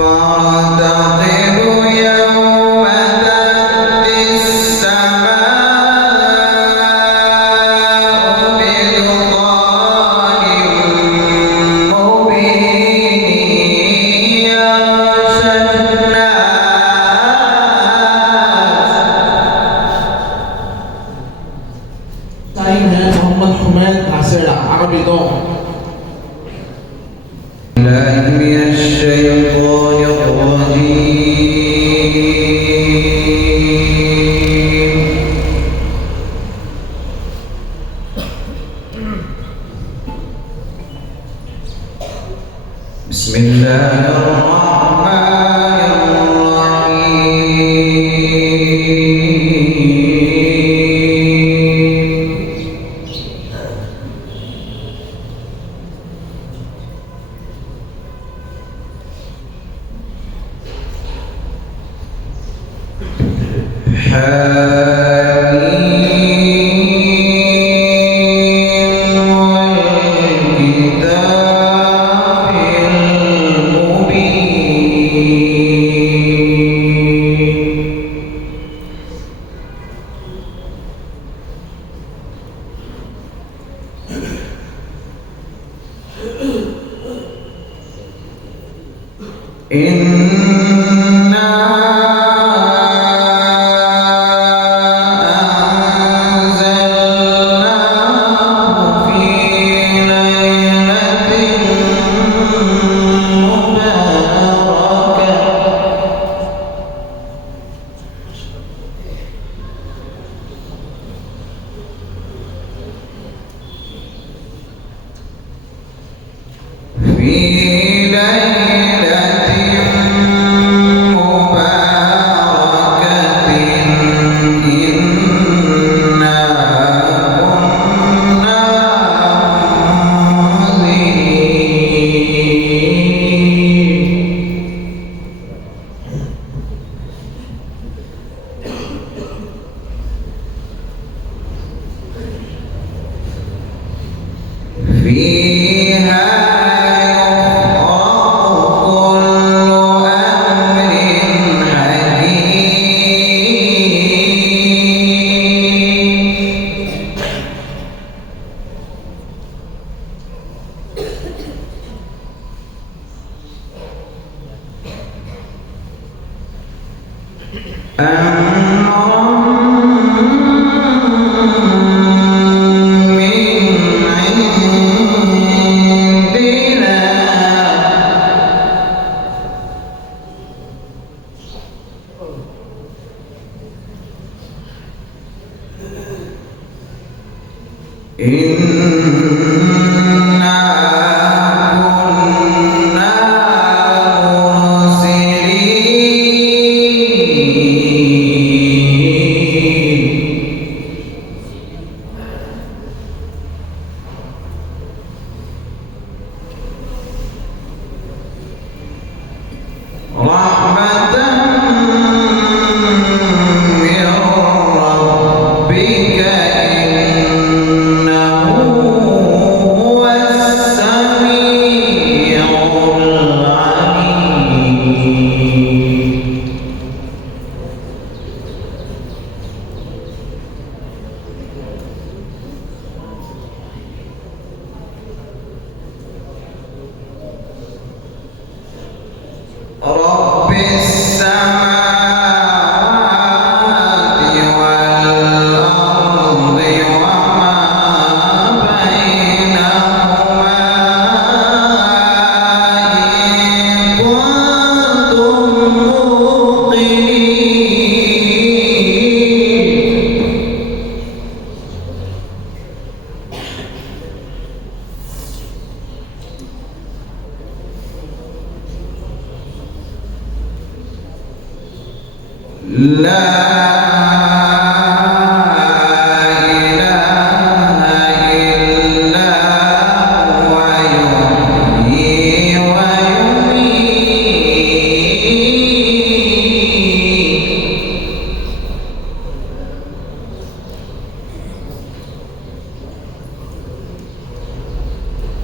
فارتقب يوم تأتي السماء بدخان مبين يغشى الناس. محمد حماد عسيرة عربي ضاع. الله من الشيطان الرجيم. بسم الله الرحمن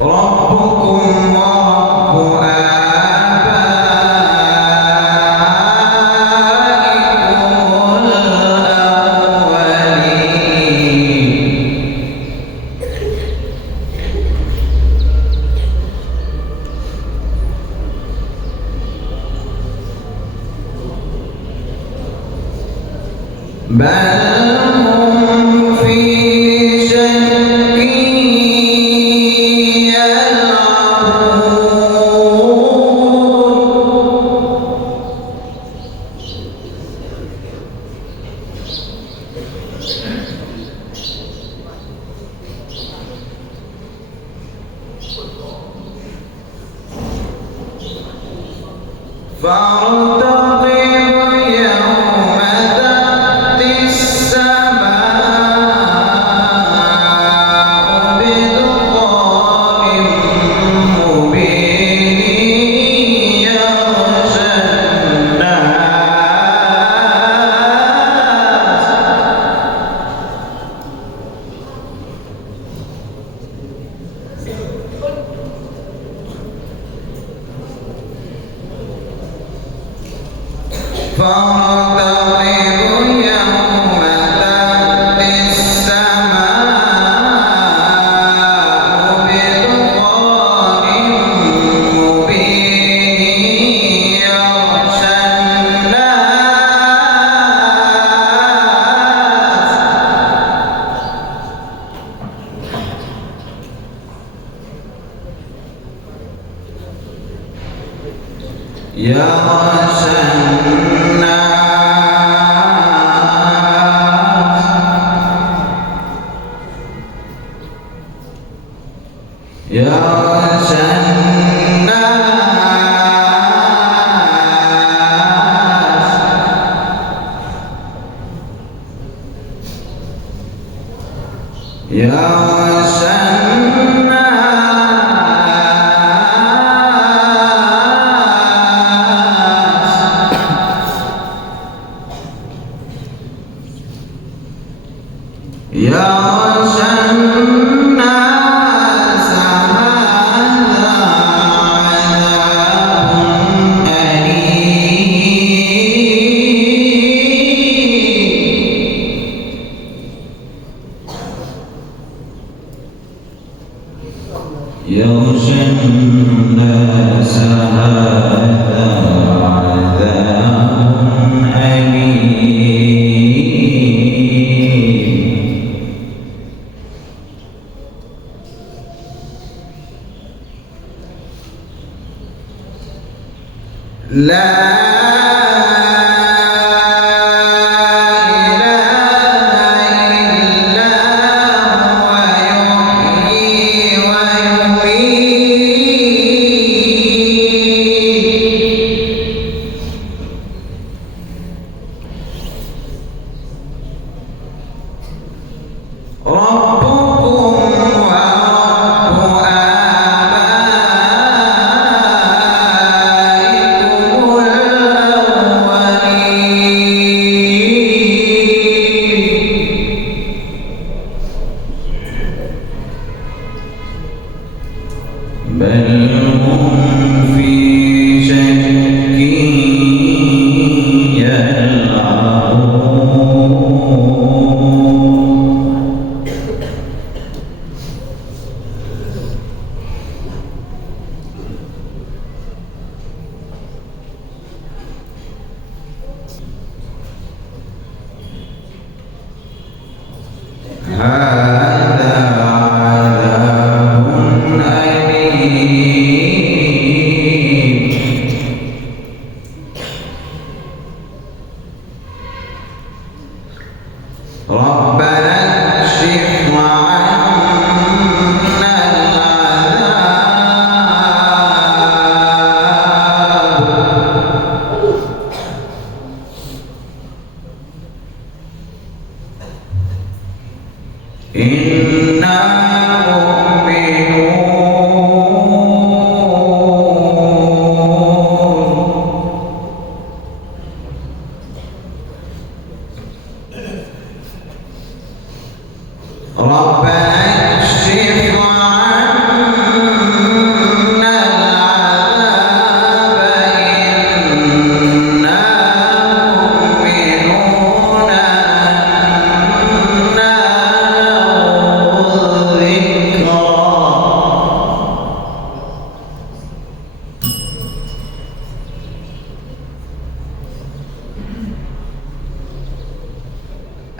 ربكم ورب آبائكم بل هم في شك فارتقب يوم تأتي السماء بدخان مبين يغشى الناس فارتقب يوم تأتي السماء بدخان مبين يغشى يغشى الناس هذا عذاب أليم يغشى الناس هذا عذاب أليم لا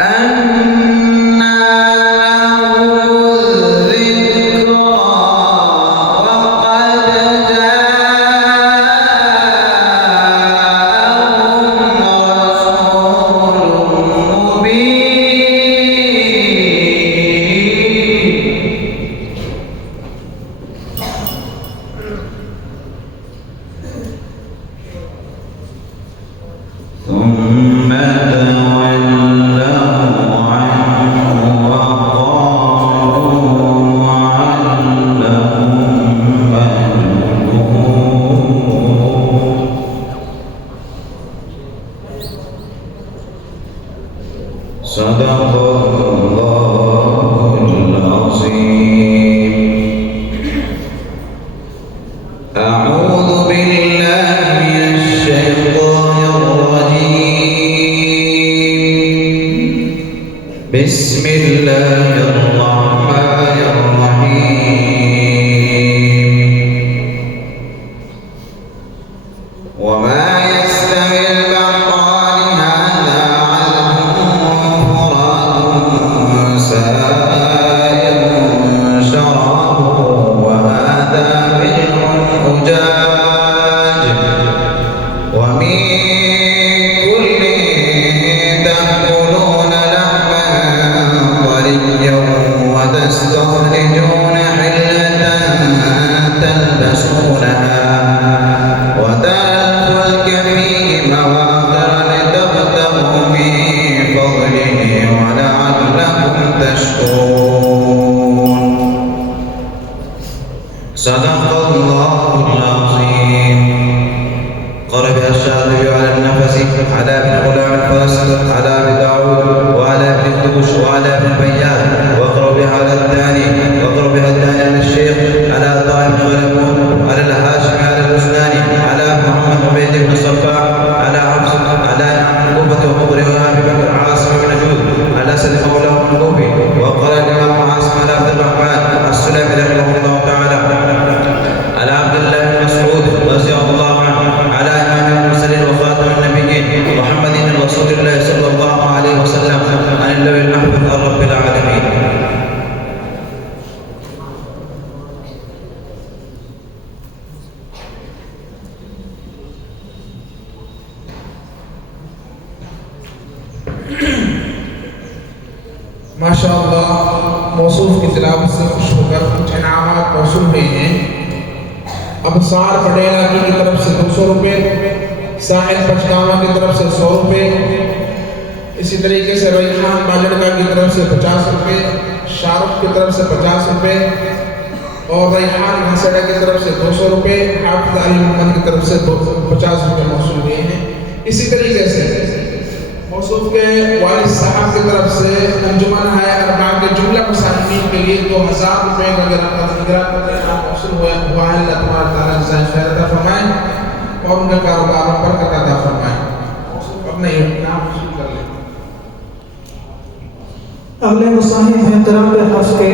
أنى له الذكرى وقد جاءهم رسول مبين ثم تولوا عنه وقالوا معلم مجنون صدق الله العظيم. أعوذ بالله من الشيطان الرجيم. بسم الله الرحمن الرحيم. وما يستوي البحران هذا عذب فرات سائغ شرابه وهذا ملح أجاج ومن كل تأكلون لحما طريا وتستخرجون حلة تلبسونها وترى الفلك فيه مواخر لتبتغوا من فضله ولعلكم تشكرون. صدق الله العظيم. قرأ بها الشاطبي على النفس على ابن غلام الفاسد على ابي داود وعلى ابن الدوش وعلى ابن البيان واقرأ بها على الثاني على الشيخ على طائف غلبون على الهاشمي على الاسناني على محمد عبيد بن صفاح على حفص على كوفة ومغري وابي بكر عاصم بن جود على سلم مولاه بن كوفي وقال الامام عاصم على عبد الرحمن السلمي رحمه الله تعالى على عبد الله بن مسعود رضي الله عنه على امام المرسلين وخاتم النبيين محمد رسول الله صلى الله عليه وسلم عن اللوح المحفوظ عن رب العالمين. माशाअल्लाह मौसूफ की तिलावत से खुश होकर कुछ इनामात मौसूल हुए हैं। अबसार पटेला की तरफ से 200 रुपये, साहिल पचकावा की तरफ से 100 रुपये, इसी तरीके से रईहान बाजड़का की तरफ से 50 रुपये, शाहरुख की तरफ से 50 रुपये और रईहान घासेड़ा की तरफ से 200 रुपये, हाफिज अली मोहम्मद की तरफ से 50 रुपये मौसूल हुए हैं। इसी तरीके से मौसूफ के वालिद साहब की तरफ से अंजुमन है अरबा के जुमला मुसाफिरीन के लिए 2000 रुपये का गिरा मौसूल हुआ है। अल्लाह तबारक तआला जज़ाए खैर अता फरमाए और उनके कारोबार में बरकत अता फरमाए। अपने नाम वसूल कर लें। अगले मुसाहिफ हैं तराब हफ्स के